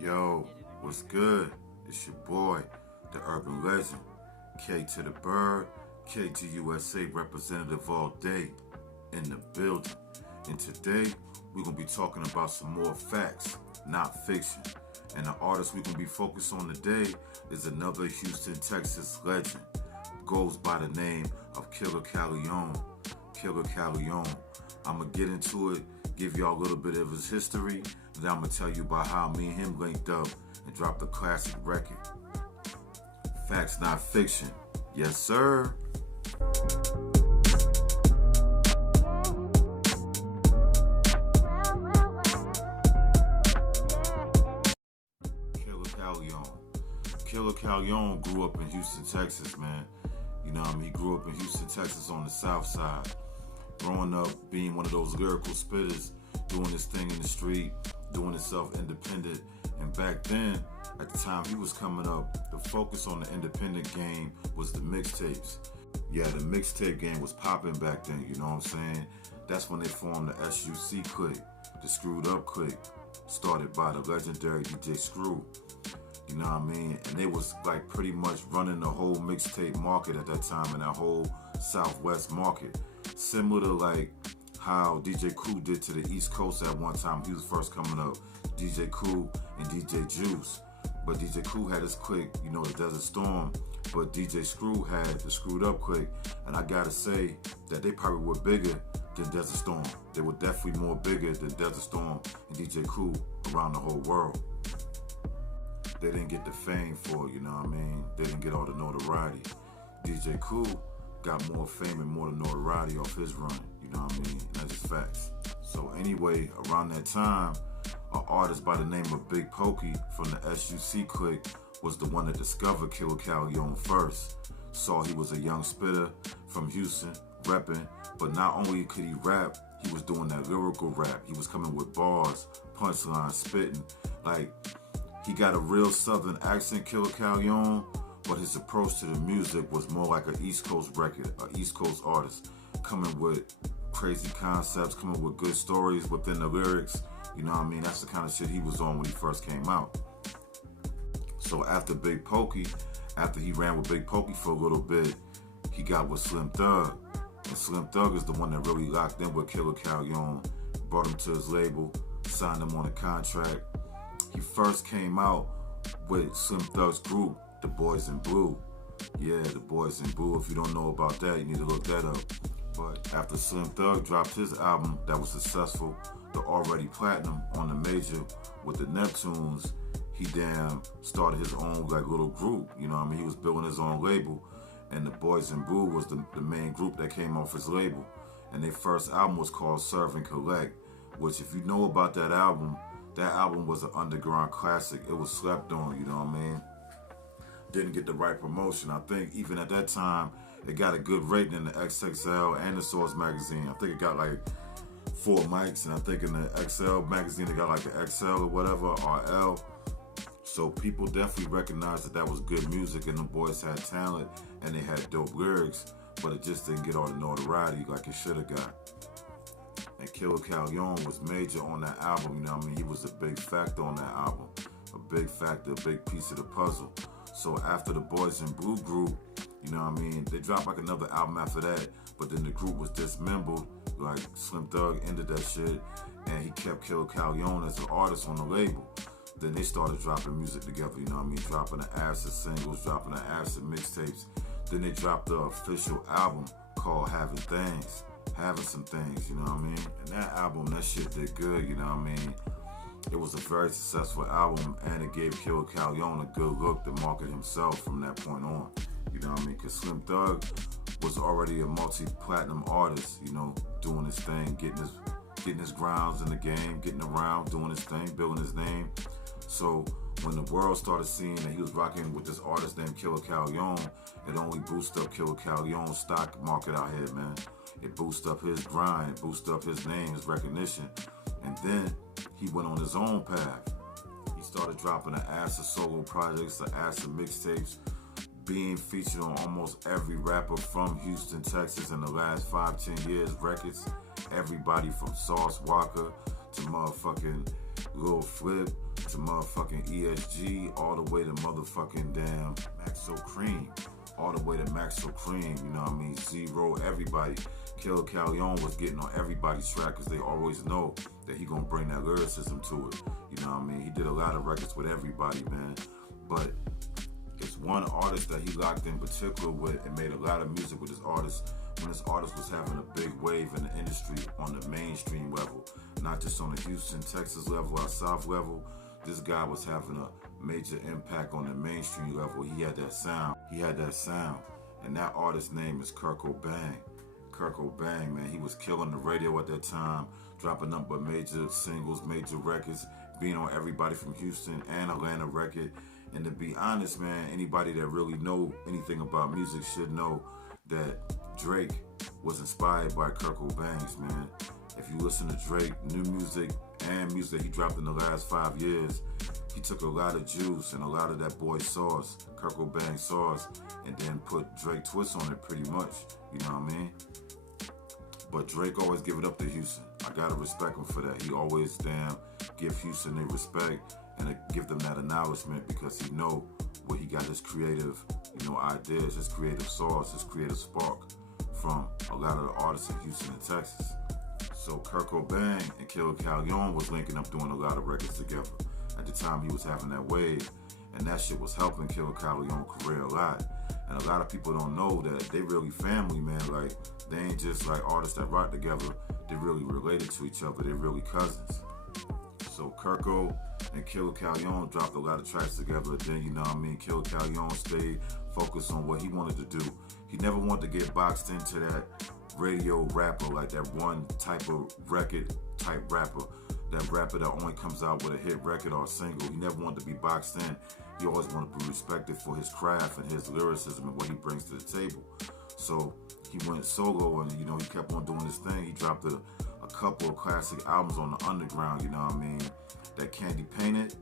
Yo, what's good? It's your boy, the urban legend, K to the bird, KGUSA representative all day in the building. And today, we're going to be talking about some more facts, not fiction. And the artist we're going to be focused on today is another Houston, Texas legend. Goes by the name of Killa Kyleon. Killa Kyleon. I'm going to get into it, give y'all a little bit of his history, and then I'm going to tell you about how me and him linked up and dropped a classic record. Facts, not fiction. Yes, sir. Killa Kyleon. Killa Kyleon grew up in Houston, Texas, man. You know what I mean? He grew up in Houston, Texas on the south side. Growing up, being one of those lyrical spitters, doing his thing in the street, doing himself independent. And back then, at the time he was coming up, the focus on the independent game was the mixtapes. Yeah, the mixtape game was popping back then, you know what I'm saying? That's when they formed the SUC clique, the Screwed Up clique, started by the legendary DJ Screw. You know what I mean? And they was like pretty much running the whole mixtape market at that time in that whole Southwest market. Similar to like how DJ Kool did to the East Coast at one time. He was first coming up, DJ Kool and DJ Juice. But DJ Kool had his clique, you know, the Desert Storm. But DJ Screw had the Screwed Up clique. And I gotta say that they probably were bigger than Desert Storm. They were definitely more bigger than Desert Storm and DJ Kool around the whole world. They didn't get the fame for it, you know what I mean? They didn't get all the notoriety. DJ Kool got more fame and more notoriety off his run, you know what I mean? And that's just facts. So anyway, around that time, an artist by the name of Big Pokey from the SUC clique was the one that discovered Killa Kyleon first. Saw he was a young spitter from Houston, repping, but not only could he rap, he was doing that lyrical rap. He was coming with bars, punchlines, spitting. Like, he got a real southern accent, Killa Kyleon, but his approach to the music was more like an East Coast record, an East Coast artist, coming with crazy concepts, coming with good stories within the lyrics. You know what I mean? That's the kind of shit he was on when he first came out. So after Big Pokey, after he ran with Big Pokey for a little bit, he got with Slim Thug. And Slim Thug is the one that really locked in with Killa Kyleon, brought him to his label, signed him on a contract. He first came out with Slim Thug's group, the Boys in Blue. Yeah, the Boys in Blue. If you don't know about that, you need to look that up. But after Slim Thug dropped his album that was successful, the already platinum on the major with the Neptunes, he started his own like little group. You know what I mean? He was building his own label. And the Boys in Blue was the main group that came off his label. And their first album was called Serve and Collect, which if you know about that album was an underground classic. It was slept on, you know what I mean? Didn't get the right promotion. I think even at that time, it got a good rating in the XXL and the Source magazine. I think it got like 4 mics, and I think in the XL magazine, it got like the XL or whatever, RL. So people definitely recognized that that was good music and the boys had talent and they had dope lyrics, but it just didn't get all the notoriety like it should have got. And Killa Kyleon was major on that album, you know what I mean? He was a big factor on that album. A big factor, a big piece of the puzzle. So after the Boys in Blue group, you know what I mean, they dropped like another album after that, but then the group was dismembered. Like Slim Thug ended that shit, and he kept Killa Kyleon as an artist on the label. Then they started dropping music together, you know what I mean? Dropping the acid singles, dropping the acid mixtapes. Then they dropped the official album called Having Some Things, you know what I mean? And that album, that shit did good, you know what I mean? It was a very successful album, and it gave Killa Kyleon a good look to market himself from that point on, you know what I mean? Because Slim Thug was already a multi-platinum artist, you know, doing his thing, getting his grounds in the game, getting around, doing his thing, building his name. So when the world started seeing that he was rocking with this artist named Killa Kyleon, it only boosted up Killa Kyleon's stock market out here, man. It boosted up his grind, it boosted up his name, his recognition. And then he went on his own path. He started dropping the acid solo projects, the acid mixtapes, being featured on almost every rapper from Houston, Texas in the last 5-10 years records. Everybody from Sauce Walker to motherfucking Lil Flip to motherfucking ESG, all the way to motherfucking damn Maxo Cream, all the way to Maxo Cream, you know what I mean? Zero, everybody. Killa Kyleon was getting on everybody's track because they always know that he gonna bring that lyricism to it. You know what I mean? He did a lot of records with everybody, man. But it's one artist that he locked in particular with and made a lot of music with this artist when this artist was having a big wave in the industry on the mainstream level, not just on the Houston, Texas level, our South level. This guy was having a major impact on the mainstream level. He had that sound. And that artist's name is Kurt Cobain. Kurt Cobain, man, he was killing the radio at that time, dropping up but major singles, major records, being on everybody from Houston and Atlanta record. And to be honest, man, anybody that really know anything about music should know that Drake was inspired by Kurt Cobain's, man. If you listen to Drake, new music and music that he dropped in the last 5 years, he took a lot of juice and a lot of that boy sauce, Kurt Cobain sauce, and then put Drake twist on it pretty much, you know what I mean? But Drake always give it up to Houston. I gotta respect him for that. He always give Houston their respect and give them that acknowledgement because he know where he got his creative, ideas, his creative sauce, his creative spark from a lot of the artists in Houston and Texas. So Kurt Cobain and Killa Kyleon was linking up doing a lot of records together. At the time he was having that wave, and that shit was helping Killa Kyleon's career a lot. And a lot of people don't know that they really family, man. Like, they ain't just like artists that rock together. They really related to each other. They're really cousins. So Kirko and Killa Kyleon dropped a lot of tracks together. Then, Killa Kyleon stayed focused on what he wanted to do. He never wanted to get boxed into that radio rapper, like that one type of record type rapper. That rapper that only comes out with a hit record or a single. He never wanted to be boxed in. He always wanted to be respected for his craft and his lyricism and what he brings to the table. So he went solo and, he kept on doing his thing. He dropped a couple of classic albums on the underground, you know what I mean? That Candy Painted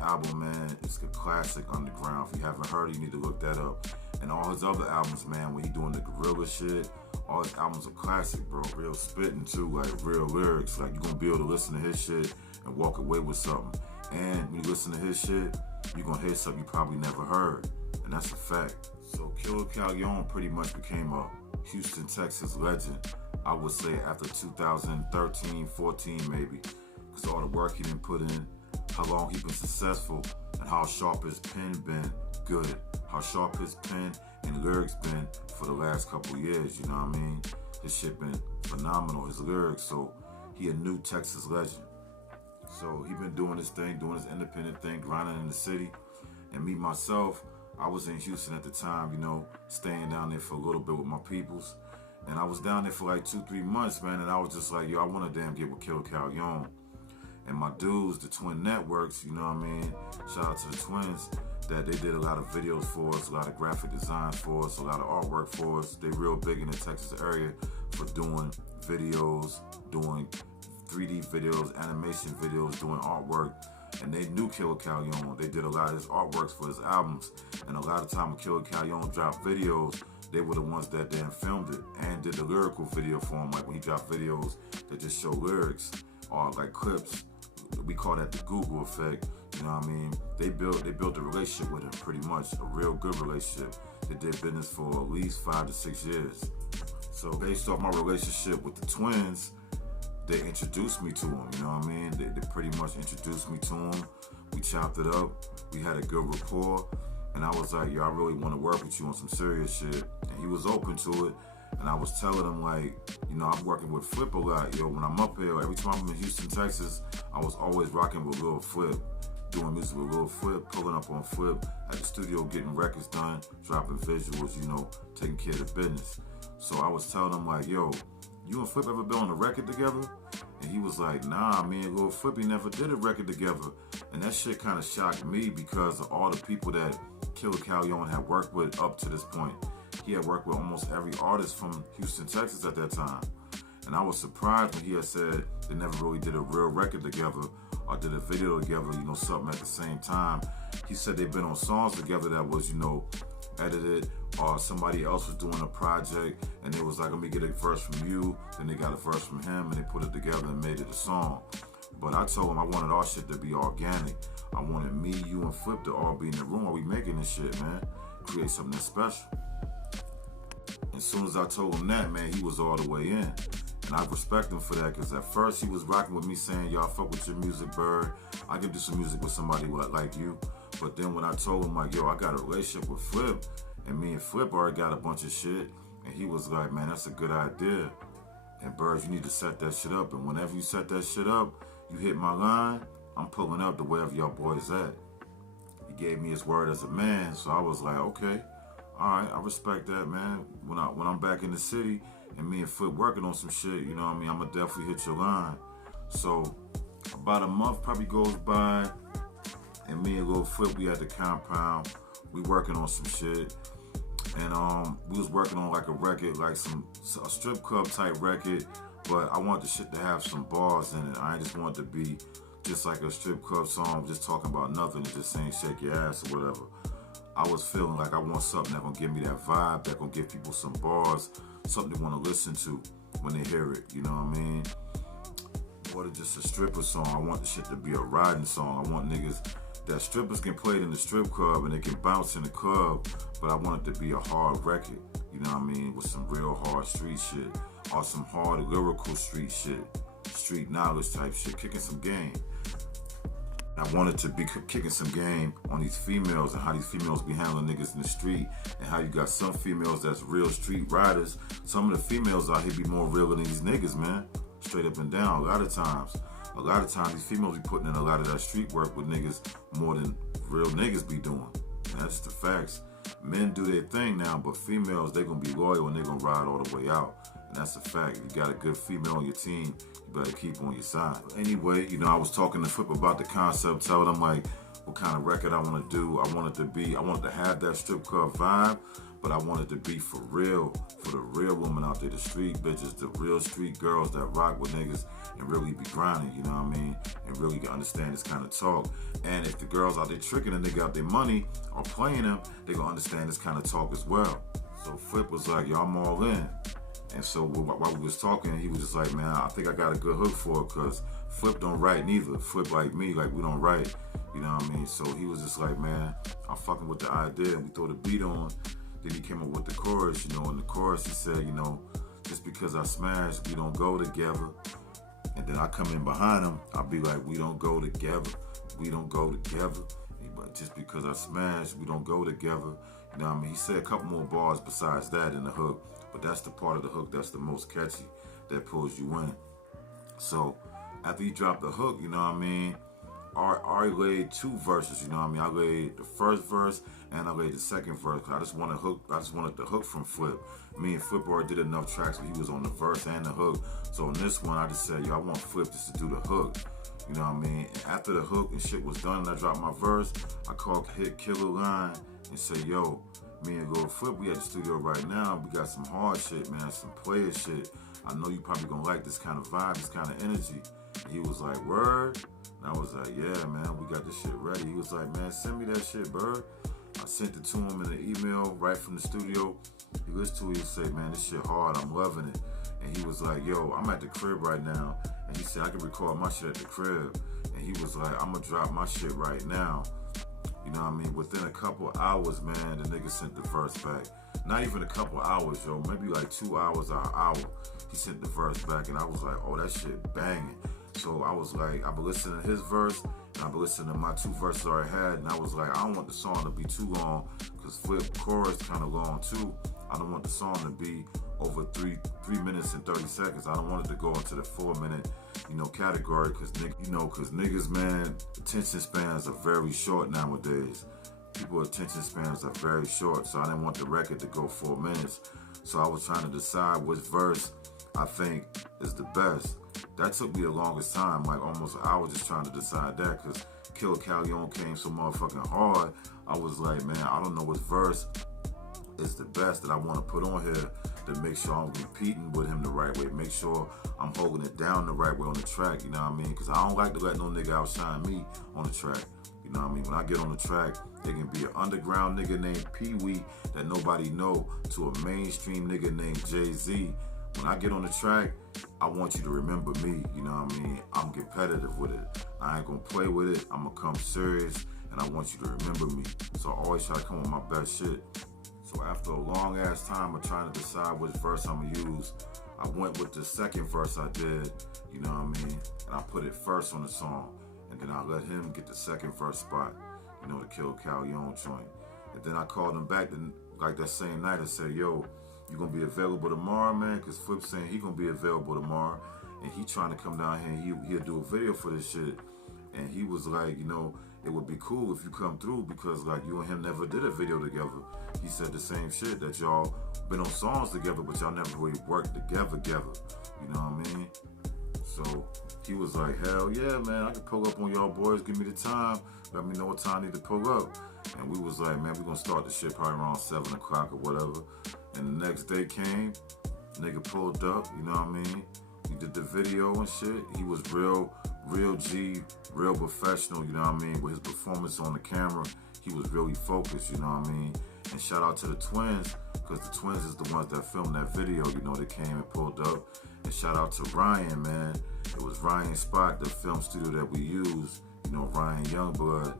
album, man, it's a classic underground. If you haven't heard it, you need to look that up. And all his other albums, man, when he doing the gorilla shit, all his albums are classic, bro. Real spitting too, like real lyrics. Like, you're gonna be able to listen to his shit and walk away with something. And when you listen to his shit, you're gonna hear something you probably never heard. And that's a fact. So Killa Kyleon pretty much became a Houston, Texas legend, I would say after 2013, 14 maybe. Because all the work he didn't put in, how long he been successful, and how sharp his pen been good. How sharp his pen and lyrics been for the last couple years, you know what I mean? His shit been phenomenal, his lyrics, so he a new Texas legend. So he been doing his thing, doing his independent thing, grinding in the city. And me, myself, I was in Houston at the time, staying down there for a little bit with my peoples. And I was down there for like 2-3 months, man, and I was just like, yo, I want to damn get with Killa Kyleon. And my dudes, the Twin Networks, you know what I mean? Shout out to the twins, that they did a lot of videos for us, a lot of graphic designs for us, a lot of artwork for us. They real big in the Texas area for doing videos, doing 3D videos, animation videos, doing artwork. And they knew Killa Kyleon. They did a lot of his artworks for his albums. And a lot of time when Killa Kyleon dropped videos, they were the ones that then filmed it and did the lyrical video for him. Like when he dropped videos that just show lyrics or like clips, we call that the Google effect. You know what I mean? They built a relationship with him, pretty much a real good relationship. They did business for at least 5 to 6 years. So based off my relationship with the twins, they introduced me to him. You know what I mean? They pretty much introduced me to him. We chopped it up. We had a good rapport. And I was like, yo, I really want to work with you on some serious shit. And he was open to it. And I was telling him, like, I'm working with Flip a lot. Yo, when I'm up here, every time I'm in Houston, Texas, I was always rocking with Lil Flip, doing music with Lil Flip, pulling up on Flip, at the studio getting records done, dropping visuals, taking care of the business. So I was telling him, like, yo, you and Flip ever been on a record together? And he was like, nah, me and Lil Flip, he never did a record together. And that shit kind of shocked me because of all the people that Killa Kyleon had worked with up to this point. He had worked with almost every artist from Houston, Texas at that time. And I was surprised when he had said they never really did a real record together or did a video together, something at the same time. He said they've been on songs together that was, edited, or somebody else was doing a project and it was like, let me get a verse from you, then they got a verse from him and they put it together and made it a song. But I told him I wanted our shit to be organic. I wanted me, you, and Flip to all be in the room while we making this shit, man. Create something special. As soon as I told him that, man, he was all the way in. And I respect him for that, because at first he was rocking with me saying, y'all fuck with your music, Bird. I can do some music with somebody like you. But then when I told him, like, yo, I got a relationship with Flip, and me and Flip already got a bunch of shit, and he was like, man, that's a good idea. And Bird, you need to set that shit up. And whenever you set that shit up, you hit my line, I'm pulling up to wherever y'all boys at. He gave me his word as a man, so I was like, okay, all right, I respect that, man. When I'm back in the city and me and Flip working on some shit, you know what I mean, I'm gonna definitely hit your line. So about a month probably goes by, and me and Lil Flip, we at the compound, we working on some shit. And we was working on like a record, like a strip club type record, but I want the shit to have some bars in it. I just want it to be just like a strip club song, just talking about nothing, just saying shake your ass or whatever. I was feeling like I want something that's gonna give me that vibe, that gonna give people some bars, something they wanna listen to when they hear it, you know what I mean? More than just a stripper song, I want the shit to be a riding song. I want niggas that strippers can play it in the strip club and they can bounce in the club, but I want it to be a hard record, you know what I mean, with some real hard street shit, or some hard lyrical street shit, street knowledge type shit, kicking some game. I wanted to be kicking some game on these females and how these females be handling niggas in the street, and how you got some females that's real street riders. Some of the females out here be more real than these niggas, man, straight up and down. A lot of times these females be putting in a lot of that street work with niggas more than real niggas be doing. And that's the facts. Men do their thing now, but females, they gonna be loyal and they gonna ride all the way out. And that's a fact. You got a good female on your team, you better keep on your side. Anyway, you know, I was talking to Flip about the concept, telling him like what kind of record I want to do. I wanted to have that strip club vibe, but I wanted to be for real, for the real women out there, the street bitches, the real street girls that rock with niggas and really be grinding, you know what I mean? And really understand this kind of talk. And if the girls out there tricking a nigga out their money or playing them, they gonna understand this kind of talk as well. So Flip was like, yo, I'm all in. And so while we was talking, he was just like, man, I think I got a good hook for it, because Flip don't write neither. Flip like me, like we don't write, you know what I mean? So he was just like, man, I'm fucking with the idea. And we throw the beat on. Then he came up with the chorus, you know, in the chorus he said, you know, just because I smash, we don't go together. And then I come in behind him, I'll be like, we don't go together, we don't go together. But just because I smash, we don't go together. You know what I mean? He said a couple more bars besides that in the hook, but that's the part of the hook that's the most catchy, that pulls you in. So after he dropped the hook, you know what I mean, I laid two verses, you know what I mean? I laid the first verse and I laid the second verse, because I just wanted the hook from Flip. Me and Flip already did enough tracks where he was on the verse and the hook. So on this one, I just said, yo, I want Flip just to do the hook. You know what I mean? And after the hook and shit was done and I dropped my verse, I hit Killa Kyleon and said, yo, me and Lil Flip, we at the studio right now. We got some hard shit, man, some player shit. I know you probably gonna like this kind of vibe, this kind of energy. And he was like, word? And I was like, yeah, man, we got this shit ready. He was like, man, send me that shit, Bird. I sent it to him in an email right from the studio. He listened to it, he said, man, this shit hard, I'm loving it. And he was like, yo, I'm at the crib right now. And he said, I can record my shit at the crib. And he was like, I'm gonna drop my shit right now. You know what I mean? Within a couple hours, man, the nigga sent the verse back. Not even a couple hours, yo, maybe like 2 hours or an hour. He sent the verse back and I was like, oh, that shit banging. So I was like, I've been listening to his verse and I've been listening to my two verses I already had, and I was like, I don't want the song to be too long, because Flip chorus kind of long too. I don't want the song to be over 3 minutes and 30 seconds. I don't want it to go into the 4 minute, you know, category, because niggas, man, attention spans are very short nowadays. People's attention spans are very short, so I didn't want the record to go 4 minutes. So I was trying to decide which verse I think is the best. That took me the longest time, like almost an hour just trying to decide that, because Killa Kyleon came so motherfucking hard. I was like, man, I don't know which verse is the best that I want to put on here to make sure I'm competing with him the right way, make sure I'm holding it down the right way on the track, you know what I mean? Because I don't like to let no nigga outshine me on the track. You know what I mean? When I get on the track, it can be an underground nigga named Pee Wee that nobody know, to a mainstream nigga named Jay-Z. when I get on the track, I want you to remember me, you know what I mean? I'm competitive with it. I ain't gonna play with it. I'm gonna come serious, and I want you to remember me. So I always try to come with my best shit. So after a long ass time of trying to decide which verse I'm gonna use, I went with the second verse I did, you know what I mean? And I put it first on the song. And then I let him get the second verse spot, you know, the Killa Kyleon joint. And then I called him back like that same night and said, yo, you gonna be available tomorrow, man? Cause Flip saying he gonna be available tomorrow. And he trying to come down here and he'll do a video for this shit. And he was like, you know, it would be cool if you come through because like you and him never did a video together. He said the same shit, that y'all been on songs together, but y'all never really worked together. You know what I mean? So he was like, hell yeah, man, I can pull up on y'all boys. Give me the time. Let me know what time I need to pull up. And we was like, man, we gonna start the shit probably around 7 o'clock or whatever. And the next day came, nigga pulled up, you know what I mean? He did the video and shit. He was real G, real professional, you know what I mean? With his performance on the camera, he was really focused, you know what I mean? And shout out to the twins, because the twins is the ones that filmed that video, you know, they came and pulled up. And shout out to Ryan, man. It was Ryan's spot, the film studio that we used, you know, Ryan Youngblood,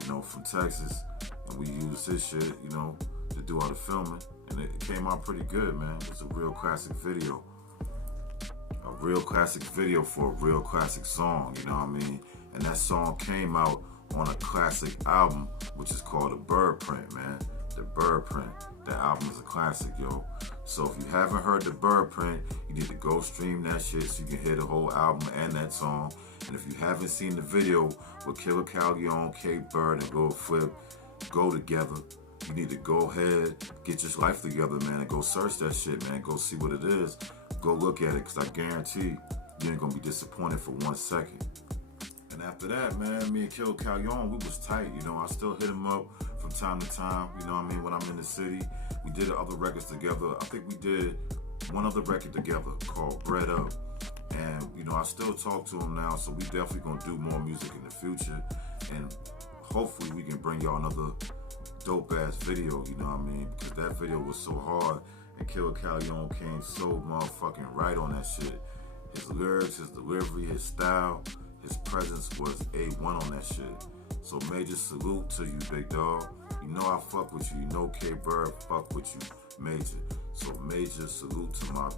you know, from Texas. And we used his shit, you know, to do all the filming. And it came out pretty good, man. It's a real classic video. A real classic video for a real classic song, you know what I mean? And that song came out on a classic album, which is called The Bird Print, man. The Bird Print. That album is a classic, yo. So if you haven't heard The Bird Print, you need to go stream that shit so you can hear the whole album and that song. And if you haven't seen the video with Killa Kyleon, Kate Bird, and Go Flip go together, you need to go ahead, get your life together, man, and go search that shit, man. Go see what it is. Go look at it, because I guarantee you ain't going to be disappointed for 1 second. And after that, man, me and Killa Kyleon, we was tight, you know. I still hit him up from time to time, you know what I mean, when I'm in the city. We did other records together. I think we did one other record together called Bread Up. And, you know, I still talk to him now, so we definitely going to do more music in the future. And hopefully we can bring y'all another dope-ass video, you know what I mean? Because that video was so hard, and Killa Kyleon came so motherfucking right on that shit. His lyrics, his delivery, his style, his presence was A1 on that shit. So major salute to you, big dog. You know I fuck with you. You know K-Bird fuck with you, major. So major salute to my